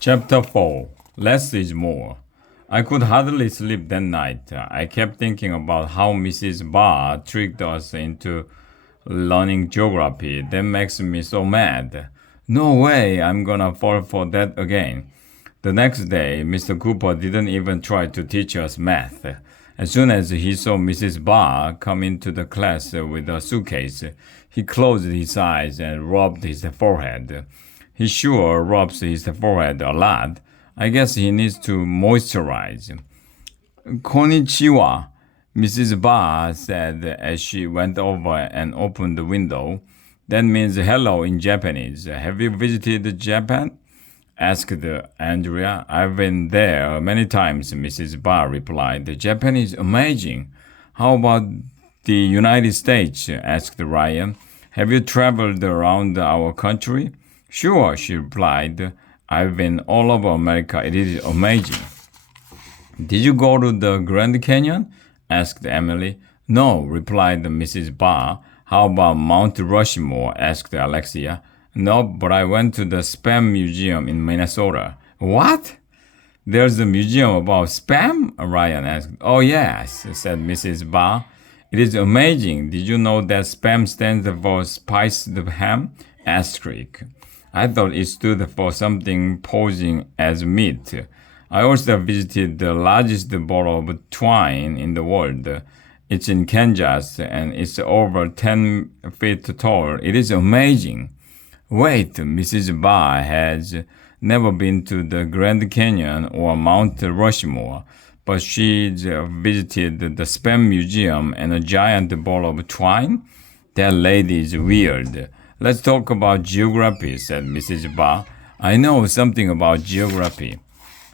Chapter 4. Less is more. I could hardly sleep that night. I kept thinking about how Mrs. Barr tricked us into learning geography. That makes me so mad. No way I'm gonna fall for that again. The next day, Mr. Cooper didn't even try to teach us math. As soon as he saw Mrs. Barr come into the class with a suitcase, he closed his eyes and rubbed his forehead. He sure rubs his forehead a lot. I guess he needs to moisturize. Konnichiwa, Mrs. Barr said as she went over and opened the window. That means hello in Japanese. Have you visited Japan? Asked Andrea. I've been there many times, Mrs. Barr replied. Japan is amazing. How about the United States? Asked Ryan. Have you traveled around our country? Sure, she replied. I've been all over America. It is amazing. Did you go to the Grand Canyon? Asked Emily. No, replied Mrs. Barr. How about Mount Rushmore? Asked Alexia. No, but I went to the Spam Museum in Minnesota. What? There's a museum about spam? Ryan asked. Oh, yes, said Mrs. Barr. It is amazing. Did you know that spam stands for spiced ham? Asterisk. I thought it stood for something posing as meat. I also visited the largest ball of twine in the world. It's in Kansas and it's over 10 feet tall. It is amazing. Wait, Mrs. Barr has never been to the Grand Canyon or Mount Rushmore, but she's visited the Spam Museum and a giant ball of twine? That lady is weird. Let's talk about geography, said Mrs. Barr. I know something about geography,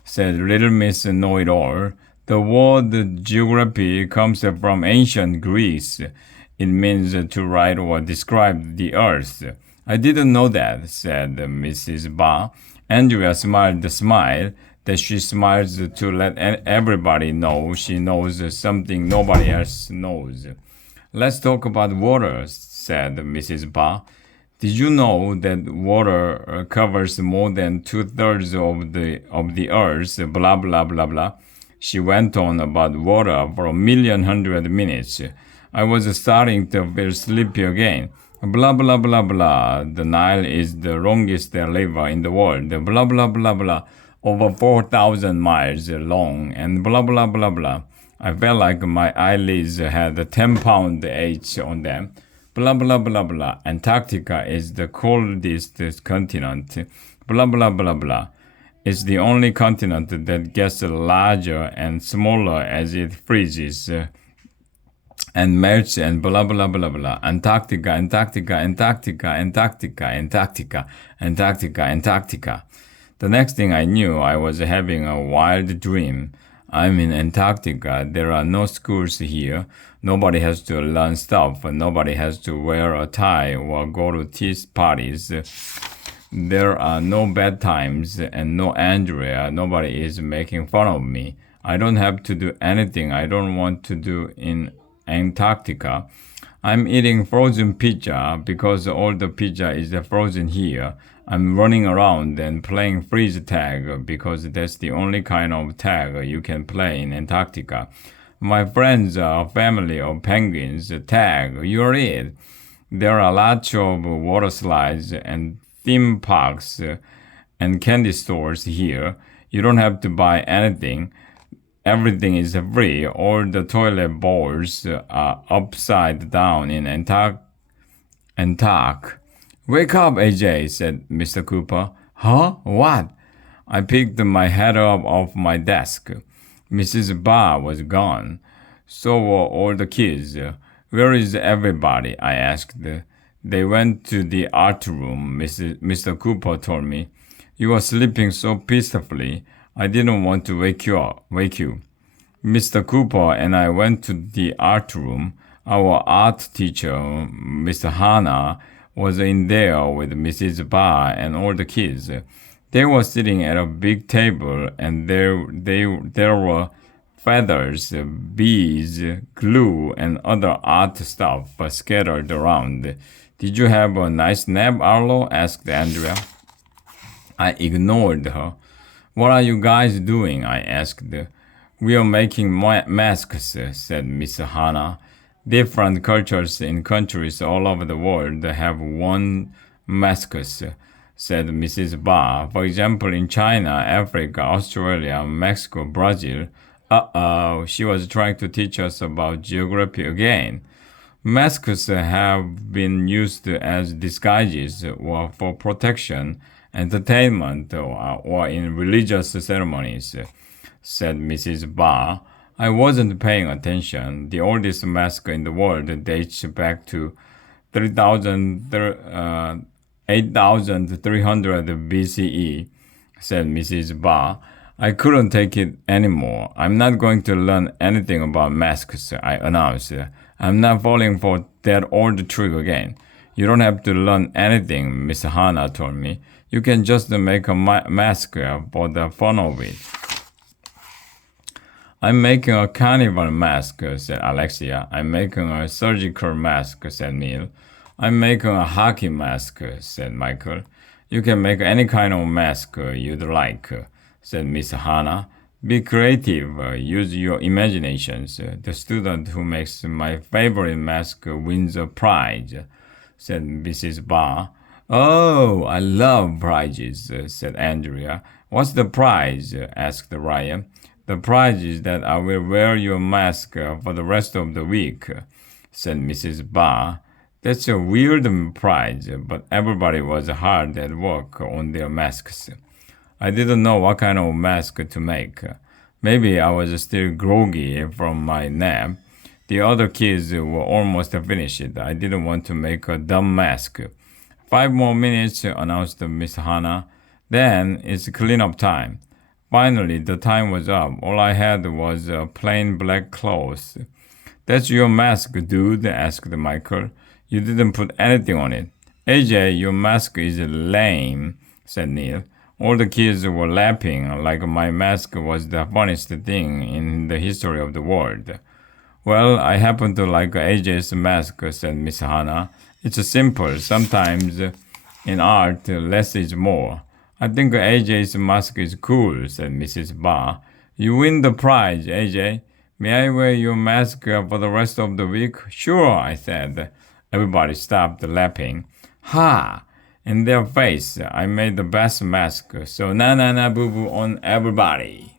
said Little Miss Know-It-All. The word geography comes from ancient Greece. It means to write or describe the earth. I didn't know that, said Mrs. Barr. Andrea smiled the smile that she smiles to let everybody know she knows something nobody else knows. Let's talk about water, said Mrs. Barr. Did you know that water covers more than 2/3 of the earth? Blah blah blah blah. She went on about water for 1,100,000 minutes. I was starting to feel sleepy again. Blah blah blah blah. The Nile is the longest river in the world. Blah blah blah blah. Over 4,000 miles long. And blah blah blah blah. I felt like my eyelids had a 10-pound each on them. Blah blah blah blah. Antarctica is the coldest continent. Blah blah blah blah. It's the only continent that gets larger and smaller as it freezes and melts and blah blah blah blah. Antarctica, Antarctica, Antarctica, Antarctica, Antarctica, Antarctica, Antarctica. The next thing I knew, I was having a wild dream. I'm in Antarctica. There are no schools here. Nobody has to learn stuff. Nobody has to wear a tie or go to tea parties. There are no bad times and no Andrea. Nobody is making fun of me. I don't have to do anything I don't want to do in Antarctica. I'm eating frozen pizza because all the pizza is frozen here. I'm running around and playing freeze tag because that's the only kind of tag you can play in Antarctica. My friends are a family of penguins. Tag, you're it. There are lots of water slides and theme parks and candy stores here. You don't have to buy anything. Everything is free. All the toilet bowls are upside down in Antark. Wake up, AJ, said Mr. Cooper. Huh? What? I picked my head up off my desk. Mrs. Barr was gone. So were all the kids. Where is everybody? I asked. They went to the art room, Mr. Cooper told me. You were sleeping so peacefully, I didn't want to wake you. Mr. Cooper and I went to the art room. Our art teacher, Mr. Hannah, was in there with Mrs. Barr and all the kids. They were sitting at a big table, and there were feathers, bees, glue, and other art stuff scattered around. Did you have a nice nap, Arlo? Asked Andrea. I ignored her. What are you guys doing? I asked. We are making masks, said Miss Hana. Different cultures in countries all over the world have worn masks, said Mrs. Ba. For example, in China, Africa, Australia, Mexico, Brazil. Uh-oh, she was trying to teach us about geography again. Masks have been used as disguises or for protection, entertainment, or in religious ceremonies, said Mrs. Ba. I wasn't paying attention. The oldest mask in the world dates back to 8300 BCE, said Mrs. Ba. I couldn't take it anymore. I'm not going to learn anything about masks, I announced. I'm not falling for that old trick again. You don't have to learn anything, Miss Hana told me. You can just make a mask for the fun of it. I'm making a carnival mask, said Alexia. I'm making a surgical mask, said Neil. I'm making a hockey mask, said Michael. You can make any kind of mask you'd like, said Miss Hana. Be creative, use your imaginations. The student who makes my favorite mask wins a prize, said Mrs. Ba. Oh, I love prizes, said Andrea. What's the prize? Asked Ryan. The prize is that I will wear your mask for the rest of the week, said Mrs. Ba. That's a weird prize, but everybody was hard at work on their masks. I didn't know what kind of mask to make. Maybe I was still groggy from my nap. The other kids were almost finished. I didn't want to make a dumb mask. 5 more minutes, announced Miss Hana. Then it's cleanup time. Finally, the time was up. All I had was plain black clothes. That's your mask, dude, asked Michael. You didn't put anything on it. AJ, your mask is lame, said Neil. All the kids were laughing like my mask was the funniest thing in the history of the world. Well, I happen to like AJ's mask, said Miss Hana. It's simple. Sometimes in art, less is more. I think AJ's mask is cool, said Mrs. Ba. You win the prize, AJ. May I wear your mask for the rest of the week? Sure, I said. Everybody stopped laughing. Ha! In their face, I made the best mask, so na na na boo boo on everybody.